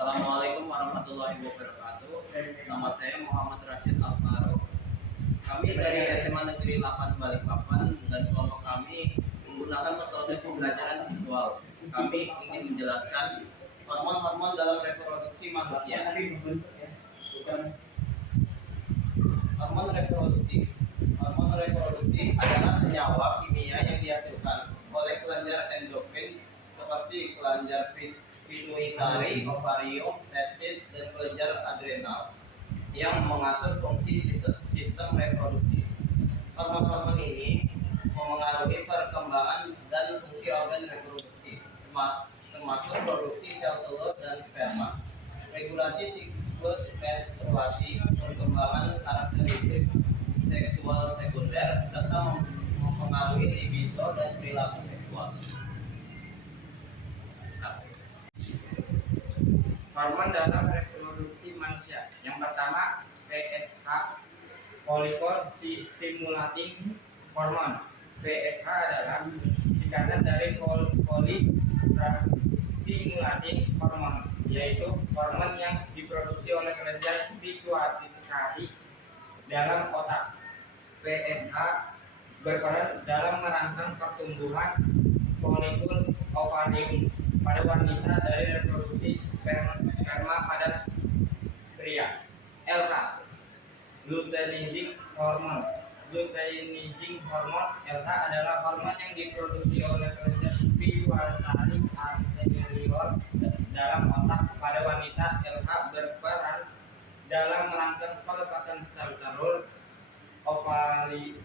Assalamualaikum warahmatullahi wabarakatuh. Nama saya Muhammad Rashid Alvaro. Kami dari SMA Negeri 8 Balikpapan dan kelompok kami menggunakan metode pembelajaran visual. Kami ingin menjelaskan hormon-hormon dalam reproduksi manusia. Hormon reproduksi. Hormon reproduksi adalah senyawa kimia yang dihasilkan oleh kelenjar endokrin seperti kelenjar pituitari, ovarium, testis, dan kelenjar adrenal yang mengatur fungsi sistem reproduksi. Hormon-hormon ini memengaruhi perkembangan dan fungsi organ reproduksi, termasuk produksi sel telur dan sperma, regulasi siklus menstruasi, perkembangan karakteristik seksual sekunder, serta mempengaruhi libido dan perilaku seksual. Hormon dalam reproduksi manusia. Yang pertama, PSH, Follicle Stimulating Hormone. PSH adalah singkatan dari Follicle Stimulating Hormone, yaitu hormon yang diproduksi oleh kelenjar pituitari dalam otak. PSH berperan dalam merangsang pertumbuhan folikel ovarium pada wanita dari reproduksi sperma pada pria. LH, luteinizing hormone. Luteinizing hormone LH adalah hormon yang diproduksi oleh kelenjar pituitari anterior dalam otak pada wanita. LH berperan dalam merangsang pelepasan sel telur,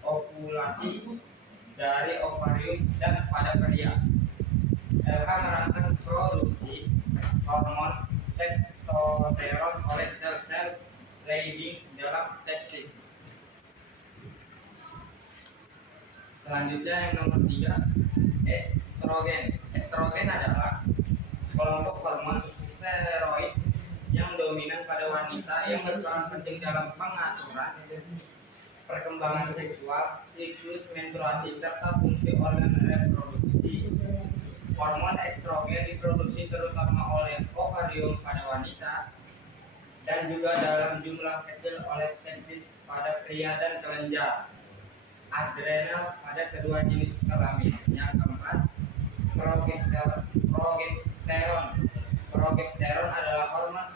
ovulasi dari ovarium dan pada pria. LH merangsang produksi hormon testosteron oleh sel-sel Leydig dalam testis. Selanjutnya yang nomor 3, estrogen. Estrogen adalah kelompok hormon steroid yang dominan pada wanita yang berperan penting dalam pengaturan perkembangan seksual, siklus menstruasi, serta fungsi organ reproduksi. Hormon estrogen diproduksi terutama oleh ovarium pada wanita dan juga dalam jumlah kecil oleh testis pada pria dan kelenjar adrenal pada kedua jenis kelamin. Yang keempat, progesteron. Progesteron adalah hormon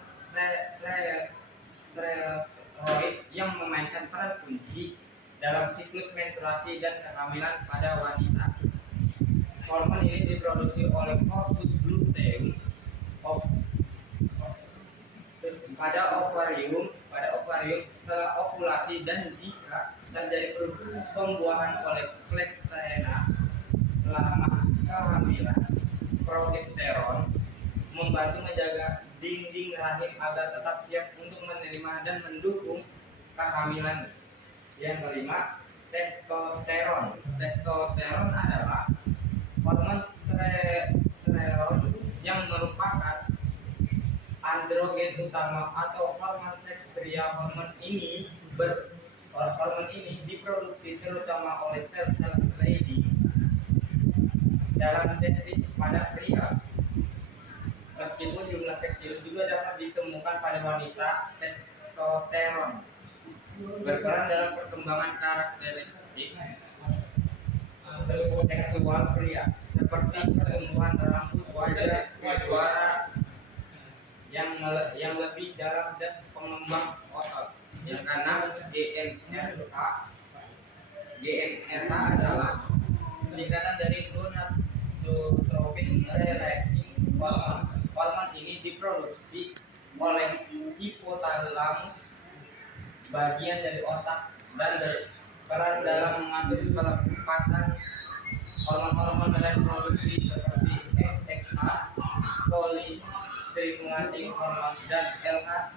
steroid yang memainkan peran kunci dalam siklus menstruasi dan kehamilan pada wanita. Hormon ini diproduksi oleh corpus luteum pada ovarium setelah ovulasi, dan jika terjadi pembuahan oleh plastena selama kehamilan. Progesteron membantu menjaga dinding rahim agar tetap siap untuk menerima dan mendukung kehamilan. Yang kelima, testosteron. Testosteron adalah hormon steroid yang merupakan androgen utama atau hormon seks pria. Hormon ini diproduksi terutama oleh sel-sel Leydig dalam testis pada pria. Meskipun jumlah kecil juga dapat ditemukan pada wanita. Testosteron berperan dalam perkembangan karakteristik seksual pria seperti pertumbuhan rambut, wajah, suara yang lebih dalam, dan pengembang otot. Yang keenam, GnRH adalah singkatan dari gonadotropin releasing hormone. Hormon ini diproduksi oleh hipotalamus, bagian dari otak, dan berperan dalam mengatur pelepasan hormon-hormon reproduksi seperti FSH, Follicle Stimulating Hormone, dan LH,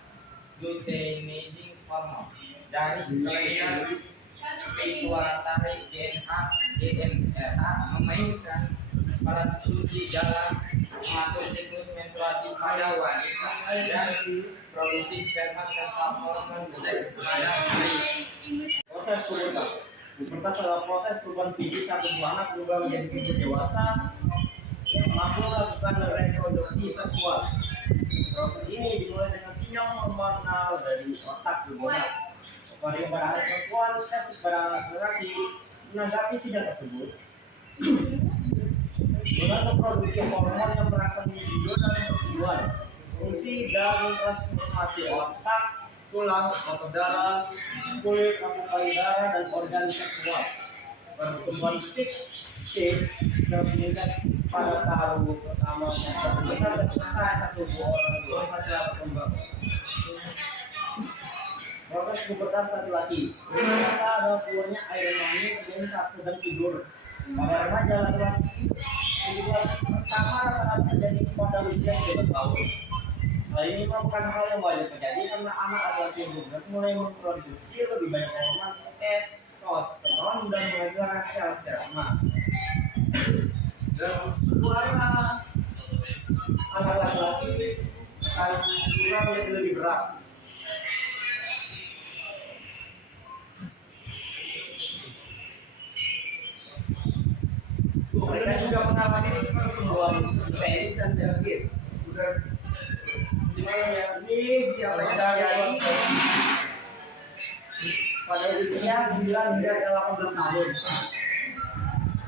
luteinizing hormone dari kelenjar pituitari. GnRH memainkan peran kunci dalam mengatur siklus menstruasi pada wanita dan produksi sperma serta hormon seks pada pria. Proses pubertas. Pubertas adalah proses perubahan fisik satu anak berubah menjadi tubuh dewasa yang mampu melakukan reproduksi seksual. Proses ini dimulai dengan sinyal hormonal dari otak bergerak. Ovarium pada anak perempuan, testis pada anak laki-laki menanggapi sinyal tersebut dengan memproduksi hormon yang merangsang libido dan pertumbuhan. Fungsi dan transformasi otak, tulang, otot darah, kulit, rambut payudara, dan organ seksual. Pertumbuhan fisik dan meningkat pada tahun pertama kita selesai satu orang dua saja berkembang. Proses pubertas laki-laki biasa ada keluarnya air mani terjadi saat sedang tidur. Pada remaja laki-laki pubertas pertama rata-rata terjadi pada usia 13 tahun. Hal ini merupakan hal yang wajar terjadi karena anak laki-laki yang pubertas mulai memproduksi lebih banyak hormon testosteron dan menghasilkan sel sperma. Dan suara anak laki-laki akan menjadi lebih berat. Mereka juga mengalami pertumbuhan penis dan testis. Ini biasanya terjadi pada usia 9 hingga 18 tahun.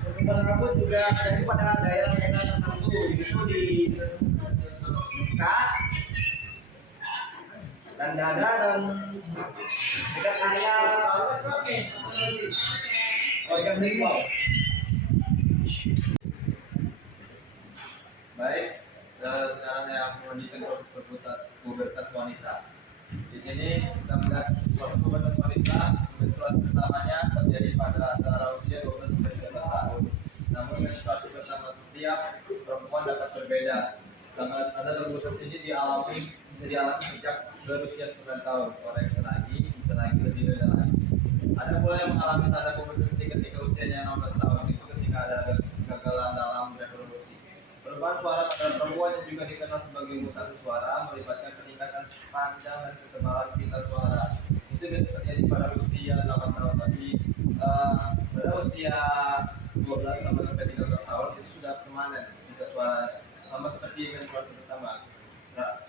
Pertumbuhan rambut juga terjadi pada daerah-daerah tertentu, yaitu di muka dan dada dan dekat area organ seksual. Baik, sekarang saya akan melanjutkan proses pubertas wanita. Di sini kita melihat proses pubertas wanita, menstruasi pertamanya terjadi pada antara usia 12 sampai 13 tahun. Namun menstruasi pertama setiap perempuan dapat berbeda. Tanda pubertas ini bisa dialami sejak berusia 9 tahun. Koreksi lagi, bisa lagi lebih beda lagi. Ada pula yang mengalami tanda pubertas ini ketika usianya 16 tahun. Itu ketika ada kegagalan dalam reproduksi. Perubahan suara pada perempuan yang juga dikenal sebagai mutasi suara melibatkan peningkatan panjang dan ketebalan pita suara. Itu biasa terjadi pada usia 8 tahun, tapi pada usia 12 sampai 13 tahun itu sudah permanen pita suara, sama seperti menstruasi pertama. Nah,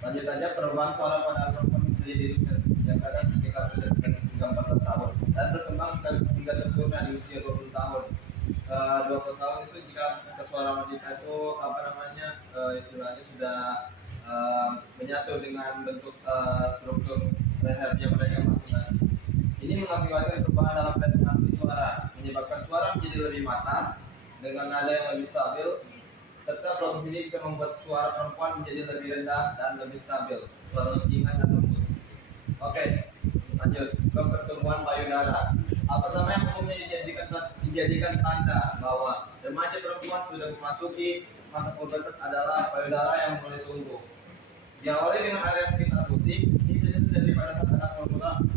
lanjut saja, perubahan suara pada perempuan terjadi di usia yang kadang sekitar 14 tahun dan berkembang hingga sempurna di usia 20 tahun. 20 tahun itu jika suara wanita itu istilahnya sudah menyatu dengan bentuk struktur lehernya mereka masing-masing. Ini mengakibatkan perubahan dalam resonansi suara, menyebabkan suara menjadi lebih matang dengan nada yang lebih stabil, serta proses ini bisa membuat suara perempuan menjadi lebih rendah dan lebih stabil, suara lebih ringan dan lembut. Oke, lanjut ke pertumbuhan payudara. Hal pertama yang umumnya dijadikan tanda bahwa remaja perempuan sudah memasuki masa pubertas adalah payudara yang mulai tumbuh. Diawali dengan area sekitar putih, ini biasanya terjadi pada saat anak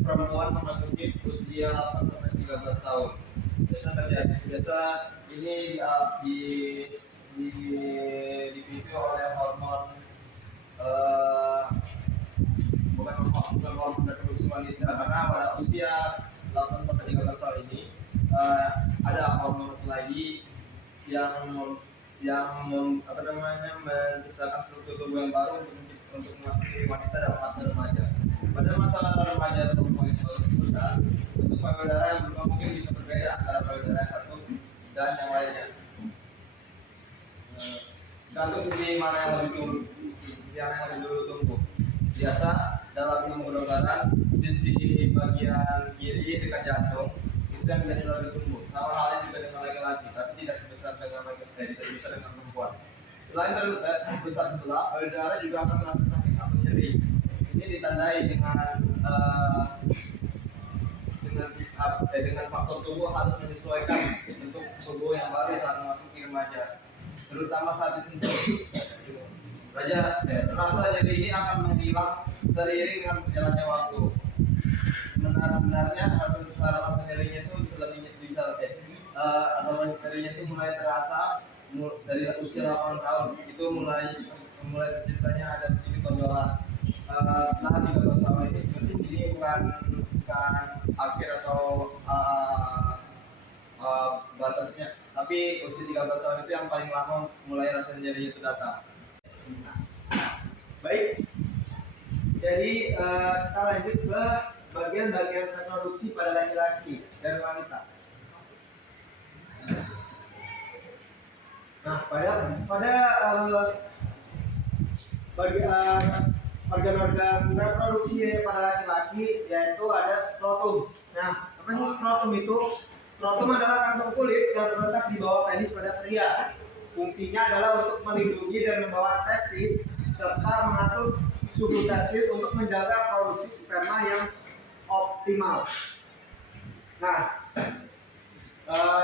perempuan memasuki usia 8 sampai 13 tahun. Biasa ini dipicu oleh hormon bukan hormon reproduksi wanita, karena pada usia 8 sampai 13 tahun ini ada hormon lagi yang menciptakan struktur tubuh yang baru untuk memasuki wanita dalam masa remaja. Pada masa remaja perempuan itu baru bentuk payudara yang berubah mungkin bisa berbeda antara payudara yang satu dan yang lainnya. Tergantung sisi mana yang lebih dulu tumbuh. Biasa dalam ilmu kedokteran, sisi bagian kiri dekat jantung itu yang menjadi lebih tumbuh. Sama halnya juga dengan laki-laki, tapi tidak sebesar dengan perempuan. Selain terbesar sebelah, payudara juga akan terasa sakit atau nyeri. Ini ditandai dengan faktor tubuh harus menyesuaikan bentuk tubuh yang baru saat memasuki remaja, terutama saat disentuh. Rasa nyeri ini akan menghilang seiring dengan berjalannya waktu. Sebenarnya rasa nyerinya itu nyerinya itu mulai terasa dari usia 8 tahun. Itu mulai terciptanya ada sedikit tonjolan. Setelah 13 tahun ini seperti ini bukan akhir atau batasnya, tapi usia 13 tahun itu yang paling lama mulai rasa nyeri itu datang. Baik. Jadi kita lanjut ke bagian-bagian reproduksi pada laki-laki dan wanita. Nah, pada organ-organ reproduksi pada laki-laki yaitu ada skrotum. Nah, apa sih skrotum itu? Skrotum adalah kantong kulit yang terletak di bawah penis pada pria. Fungsinya adalah untuk melindungi dan membawa testis serta mengatur suhu testis untuk menjaga produksi sperma yang optimal. Nah,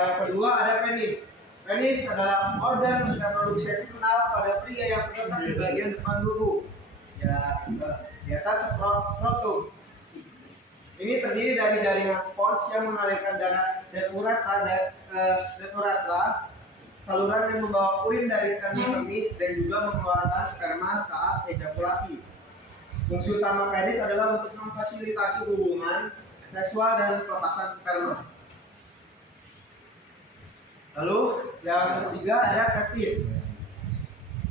yang kedua ada penis. Penis adalah organ reproduksi eksternal pada pria yang terletak di bagian depan tubuh. Ya, di atas skrotum. Ini terdiri dari jaringan spons yang mengalirkan darah dan uretra, saluran yang membawa urin dari kandung kemih dan juga mengeluarkan sperma saat ejakulasi. Fungsi utama penis adalah untuk memfasilitasi hubungan seksual dan pelepasan sperma. Lalu yang ketiga ada testis.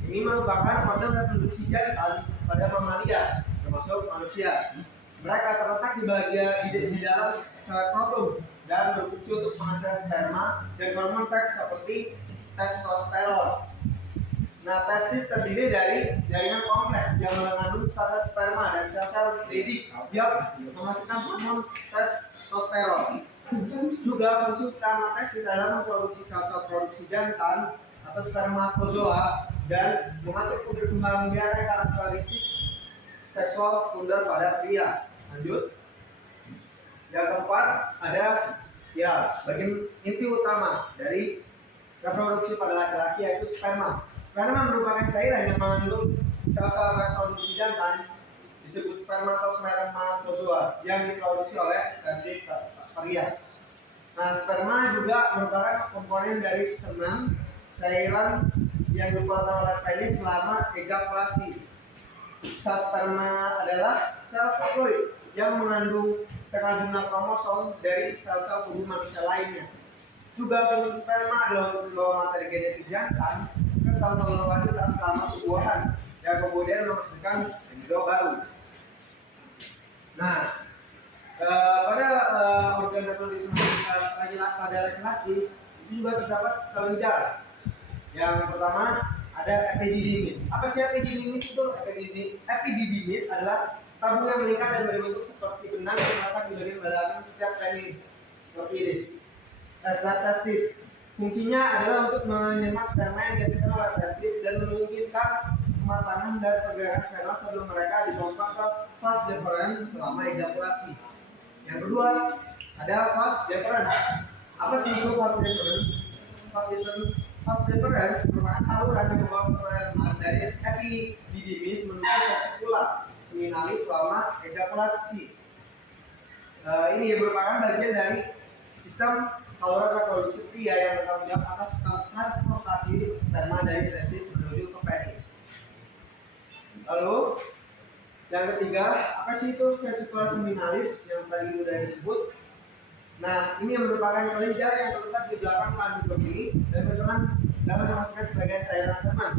Ini merupakan organ reproduksi jantan pada mamalia, termasuk manusia. Mereka terletak di bagian di dalam skrotum dan berfungsi untuk menghasilkan sperma dan hormon seks seperti testosteron. Nah, testis terdiri dari jaringan kompleks yang mengandung sel-sel sperma dan sel-sel didik yang menghasilkan hormon testosteron. Juga fungsi utama testis adalah memproduksi sel-sel produksi jantan atau spermatozoa dan mengatur perkembangan karakteristik seksual sekunder pada pria. Lanjut. Yang keempat ada bagian inti utama dari reproduksi pada laki-laki yaitu sperma. Sperma merupakan cairan yang mengandung sel-sel reproduksi jantan disebut spermatozoa yang diproduksi oleh testis pria. Nah, sperma juga merupakan komponen dari semen cairan yang dikeluarkan oleh penis selama ejakulasi. Sel sperma adalah sel haploid yang mengandung setengah jumlah kromosom dari sel-sel tubuh manusia lainnya. Juga fungsi sperma adalah untuk membawa materi genetik jantan ke sel telur wanita selama pembuahan yang kemudian menghasilkan embryo baru. Nah, pada organ reproduksi pada laki-laki itu juga terdapat kelenjar. Yang pertama ada epididymis. Apa sih epididymis itu? Epididymis adalah tabung yang melingkar dan berbentuk seperti benang yang terletak di bagian belakang setiap penis. Seperti ini. Testis. Fungsinya adalah untuk menyemak sperma yang dihasilkan oleh testis dan memungkinkan kematangan dan pergerakan sperma sebelum mereka dipompa ke vas deferens selama ejakulasi. Yang kedua ada vas deferens. Apa sih itu vas deferens? Vas deferens merupakan saluran yang membawa sperma dari epididymis menuju vesicula seminalis selama ejakulasi. Ini merupakan bagian dari sistem saluran reproduksi pria yang bertanggung jawab atas transportasi sperma dari testis menuju ke penis. Lalu yang ketiga, apa sih itu vesicula seminalis yang tadi sudah disebut? Nah, ini yang merupakan kelenjar yang terletak di belakang kandung kemih dan berperan dalam memasukkan sebagian cairan semen.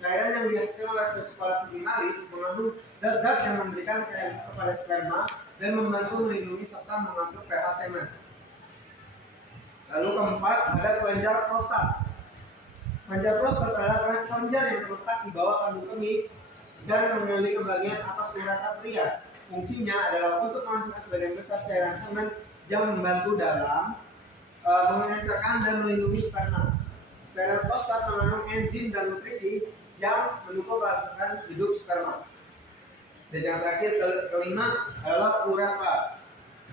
Cairan yang dihasilkan oleh vesicula seminalis mengandung zat-zat yang memberikan cairan kepada sperma dan membantu melindungi serta mengatur pH semen. Lalu keempat ada kelenjar prostat. Kelenjar prostat adalah kelenjar yang terletak di bawah kandung kemih dan memiliki bagian atas uretra pria. Fungsinya adalah untuk memasukkan sebagian besar cairan semen yang membantu dalam mengencerkan dan melindungi sperma. Cairan prostat mengandung enzim dan nutrisi yang mendukung kelangsungan hidup sperma. Dan yang terakhir kelima adalah uretra.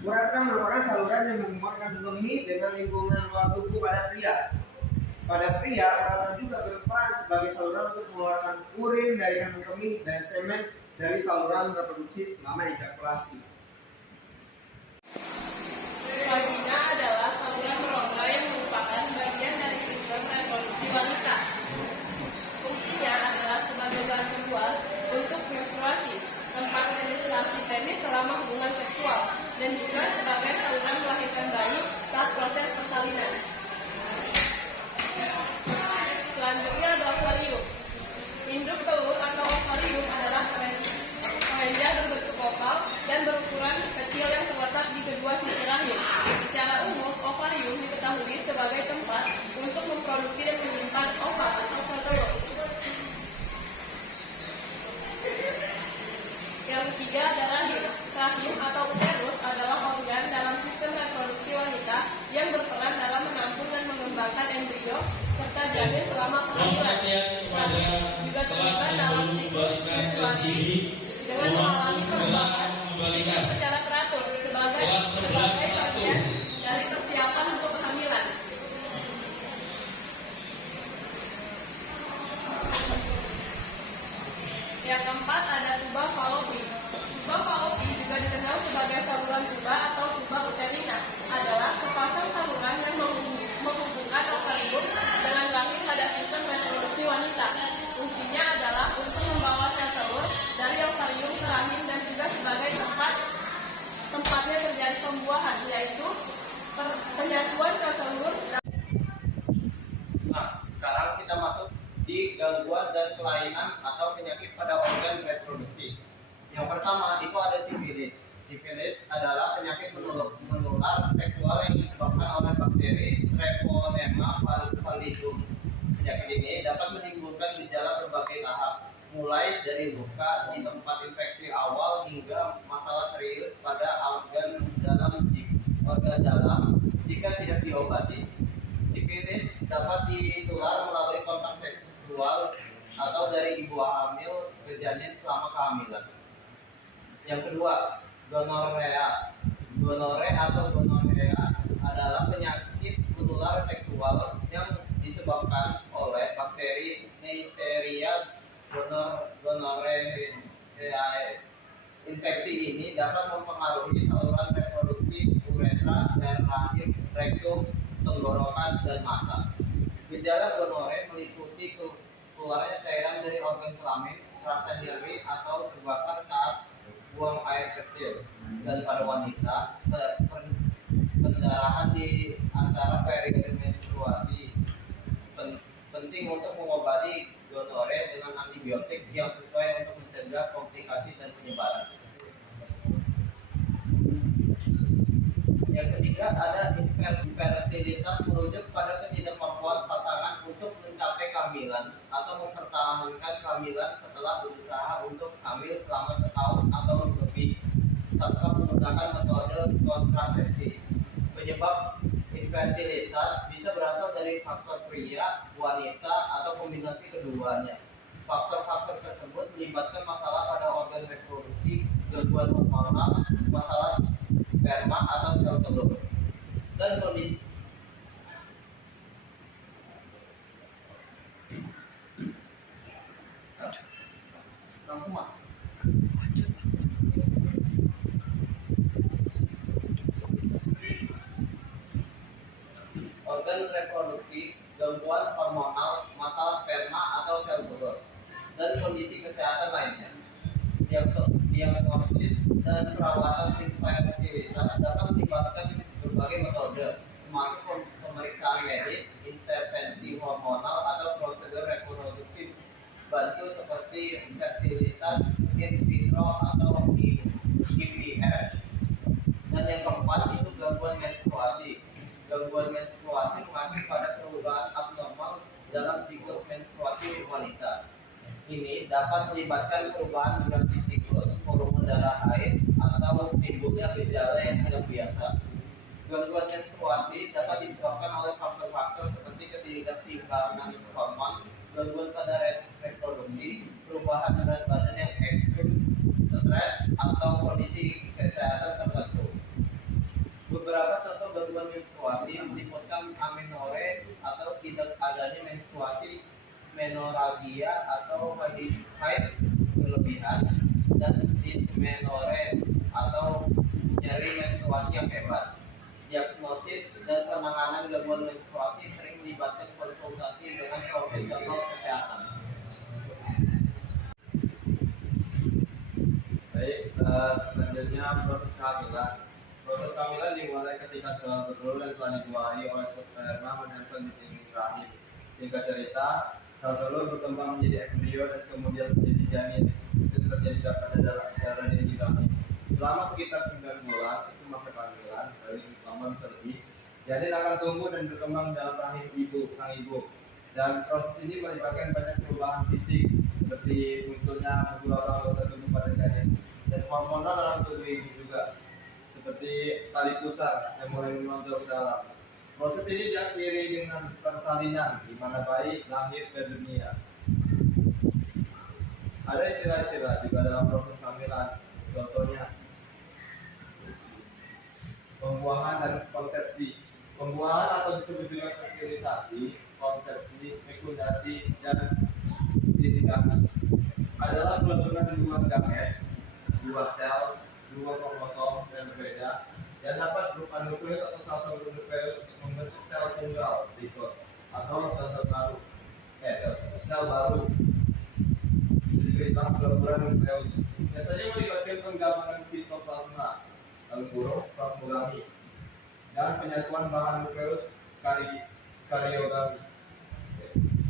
Uretra merupakan saluran yang menghubungkan kandung kemih dengan lingkungan luar tubuh pada pria. Pada pria, uretra juga berperan sebagai saluran untuk mengeluarkan urin dari kandung kemih dan semen dari saluran reproduksi selama ejakulasi. Vagina adalah saluran rongga yang merupakan bagian dari sistem reproduksi wanita. Fungsinya adalah sebagai jalan keluar untuk menstruasi, tempat penetrasi penis selama hubungan seksual, dan juga sebagai saluran melahirkan bayi saat proses persalinan. Selanjutnya ada ovarium. Induk telur atau ovarium adalah dengan mengalami perubahan secara teratur sebagai bagian dari persiapan untuk kehamilan. Yang keempat ada tuba falopi. Tuba falopi juga dikenal sebagai saluran tuba atau tuba uterina, adalah sepasang saluran yang menghubungkan ovarium dengan rahim pada sistem reproduksi wanita. Fungsinya adalah untuk membawa sel telur dari ovarium ke rahim dan juga sebagai tempatnya terjadi pembuahan, yaitu penyatuan sel telur. Nah, sekarang kita masuk di gangguan dan kelainan atau penyakit pada organ reproduksi. Yang pertama itu ada sifilis. Sifilis adalah penyakit menular seksual yang disebabkan oleh bakteri Treponema pallidum. Penyakit ini dapat menimbulkan gejala berbagai tahap, mulai dari luka di tempat infeksi awal hingga masalah serius pada organ dalam jika tidak diobati. Sifilis dapat ditular melalui kontak seksual atau dari ibu hamil ke janin selama kehamilan. Yang kedua, gonorea. Gonore atau gonorea adalah penyakit menular seksual yang disebabkan oleh bakteri Neisseria gonorrhoeae. Infeksi ini dapat mempengaruhi saluran reproduksi, uretra, dan rahim, rektum, tenggorokan, dan mata. Gejala gonore meliputi keluarnya cairan dari organ kelamin, rasa nyeri atau terbakar saat buang air kecil, dan pada wanita pendarahan di antara periode menstruasi. Penting untuk mengobati gonore dengan antibiotik yang sesuai untuk mencegah komplikasi dan penyebaran. Yang ketiga ada infertilitas, merujuk pada ketidakmampuan pasangan untuk mencapai kehamilan atau mempertahankan kehamilan setelah berusaha untuk hamil selama setahun atau lebih tanpa menggunakan metode kontrasepsi. Penyebab infertilitas bisa berasal dari faktor pria, wanita, atau kombinasi keduanya. Faktor-faktor tersebut melibatkan masalah pada organ reproduksi, gangguan hormonal, masalah sperma atau sel telur, dan kondisi langsung mah. Organ reproduksi, gangguan hormonal, masalah sperma atau sel telur, dan kondisi kesehatan lainnya. Diagnosis dan perawatan infertilitas dapat melibatkan berbagai metode, termasuk pemeriksaan medis, intervensi hormonal, atau prosedur reproduksi bantu seperti fertilitas in vitro atau IVF. Dan yang keempat itu gangguan menstruasi. Gangguan menstruasi mengacu pada perubahan abnormal dalam siklus menstruasi wanita. Ini dapat melibatkan perubahan durasi siklus, volume darah haid, atau timbulnya gejala yang tidak biasa. Gangguan menstruasi dapat disebabkan oleh faktor-faktor seperti ketidakseimbangan hormon, gangguan pada reproduksi, perubahan berat badan yang ekstrim, stres, atau kondisi kesehatan tertentu. Beberapa contoh gangguan menstruasi meliputi amenorre atau tidak adanya menstruasi, menorrhagia atau haid berlebihan, dan dysmenorrhea atau nyeri menstruasi yang hebat. Diagnosis dan penanganan gangguan menstruasi sering melibatkan konsultasi dengan profesional kesehatan. Baik, selanjutnya proses kehamilan. Proses kehamilan dimulai ketika sel telur dan telah dituahi oleh sperma menempel di dinding rahim. Singkat cerita, sel telur berkembang menjadi embrio dan kemudian menjadi janin. Itu terjadi pada darah dinding rahim. Selama sekitar 9 bulan, itu masa kehamilan, dari lama bisa lebih, janin akan tumbuh dan berkembang dalam rahim sang ibu. Dan proses ini melibatkan banyak perubahan fisik, seperti munculnya beberapa anggota tubuh pada janin, dan hormonal dalam tubuh ibu juga, seperti tali pusar yang mulai menonjol ke dalam. Proses ini diakhiri dengan persalinan, di mana bayi lahir ke dunia. Ada istilah-istilah juga dalam proses kehamilan. Contohnya pembuahan dan konsepsi. Pembuahan atau disebut juga fertilisasi, konsepsi, fekundasi, dan silikasi adalah gabungan dua gamet, dua sel, dua kromosom yang berbeda yang dapat berupa nukleus atau sel-sel nukleus untuk membentuk sel tunggal berikut atau sel-sel baru. Sel baru bisa dibilang gabungan nukleus. Biasanya melibatkan penggabungan sitoplasma, lalu burung, plasmogami, dan penyatuan bahan nukleus kariogami.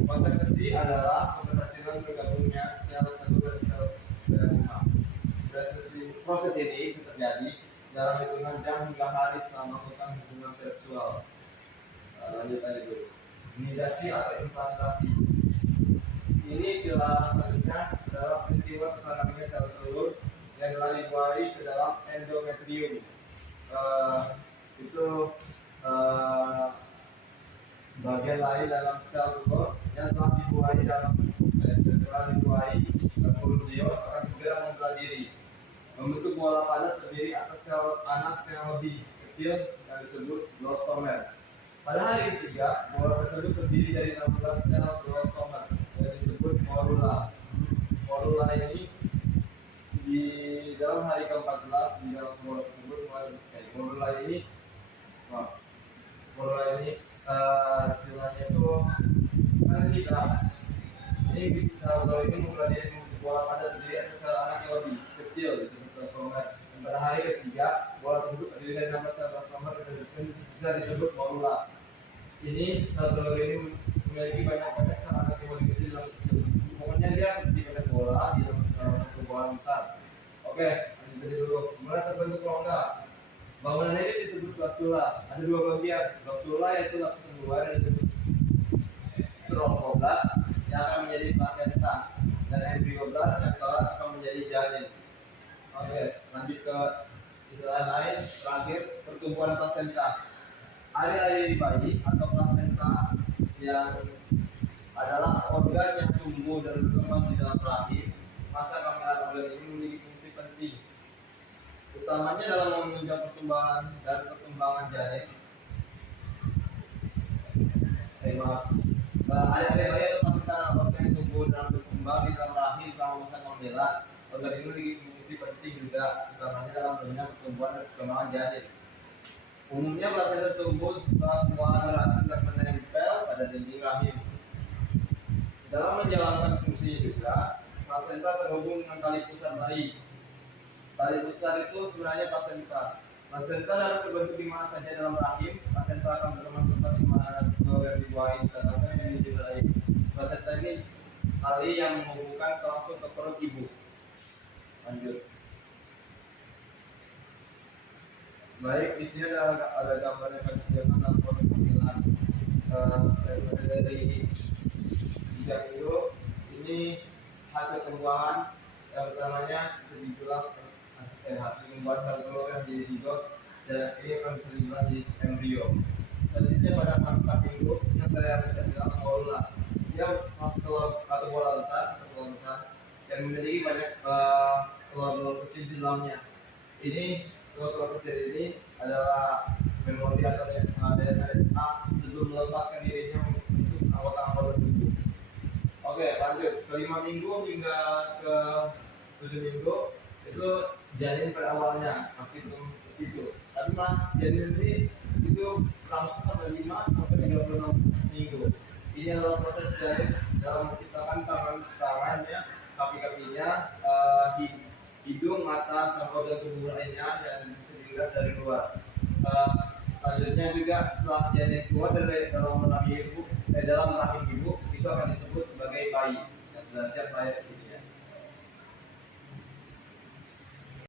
Konsepsi adalah keberhasilan bergabungnya sel telur dan sel rumah. Proses ini terjadi dalam hitungan jam hingga hari setelah melakukan hubungan seksual. Lanjut aja dulu. Imunisasi atau implantasi. Ini istilah selanjutnya adalah peristiwa tertanamnya sel telur yang telah dibuai ke dalam endometrium. Itu bagian lain dalam sel telur yang telah dibuai evolusion akan segera membelah diri membentuk bola padat terdiri atas sel anak yang lebih kecil yang disebut blastomer. Pada hari ketiga, bola tersebut terdiri dari 16 sel blastomer yang disebut morula. Morula ini di dalam hari ke-14 di dalam bola tersebut morula ini istilahnya itu kan ini bisa ini membelah diri membentuk bola padat terdiri atas sel anak yang lebih kecil disebut blastomer. Dan pada hari ketiga, bola tersebut terdiri dari 16 sel blastomer dan bisa disebut morula. Ini sel telur ini memiliki banyak sel anak yang lebih kecil dalam pokoknya dia seperti banyak bola di dalam satu bola besar. Oke, lanjut dulu. Kemudian terbentuk rongga. Bangunan ini disebut blastula. Ada dua bagian. Blastula yaitu lapisan luar yang disebut tromboblast yang akan menjadi plasenta dan embryoblast yang kelak akan menjadi janin. Oke, lanjut ke istilah lain terakhir pertumbuhan plasenta. Ari-ari bayi atau plasenta yang adalah organ yang tumbuh dan berkembang di dalam rahim. Masa kehamilan organ ini memiliki fungsi penting, utamanya dalam menunjang pertumbuhan dan perkembangan janin. Ari-ari bayi atau plasenta organ yang tumbuh dan berkembang di dalam rahim selama masa kehamilan. Organ ini memiliki fungsi penting juga, utamanya dalam menunjang pertumbuhan dan perkembangan janin. Umumnya plasenta tumbuh setelah pembuahan berhasil dan menempel pada dinding rahim. Dalam menjalankan fungsi juga, plasenta terhubung dengan tali pusar bayi. Tali pusar itu sebenarnya plasenta. Plasenta dapat terbentuk di mana saja dalam rahim. Plasenta akan berkembang tempat di mana telur yang dibuahi ditanamkan di dinding rahim. Plasenta ini tali yang menghubungkan langsung ke perut ibu. Lanjut. Baik, di sini ada gambar yang kami sediakan dalam proses pemilihan dari bidang itu. Ini hasil pembuahan yang pertamanya bisa dibilang hasil pembuahan sel telur yang jadi zigot dan ini akan bisa dibilang jadi embrio. Selanjutnya pada 4 minggu yang saya bisa bilang morula. Dia telur atau bola besar yang memiliki banyak telur kecil di dalamnya. Ini telur kecil ini adalah memori atau DNA sebelum melepaskan dirinya untuk anggota-anggota tubuh. Oke, lanjut ke 5 minggu hingga ke 7 minggu itu janin pada awalnya masih belum itu. Tapi janin ini itu langsung sampai 5 sampai 36 minggu. Ini adalah proses janin dalam menciptakan tangannya, kaki-kakinya, hidung, mata, dan organ tubuh lainnya dan bisa dilihat dari luar. Selanjutnya juga setelah janin keluar dari dalam rahim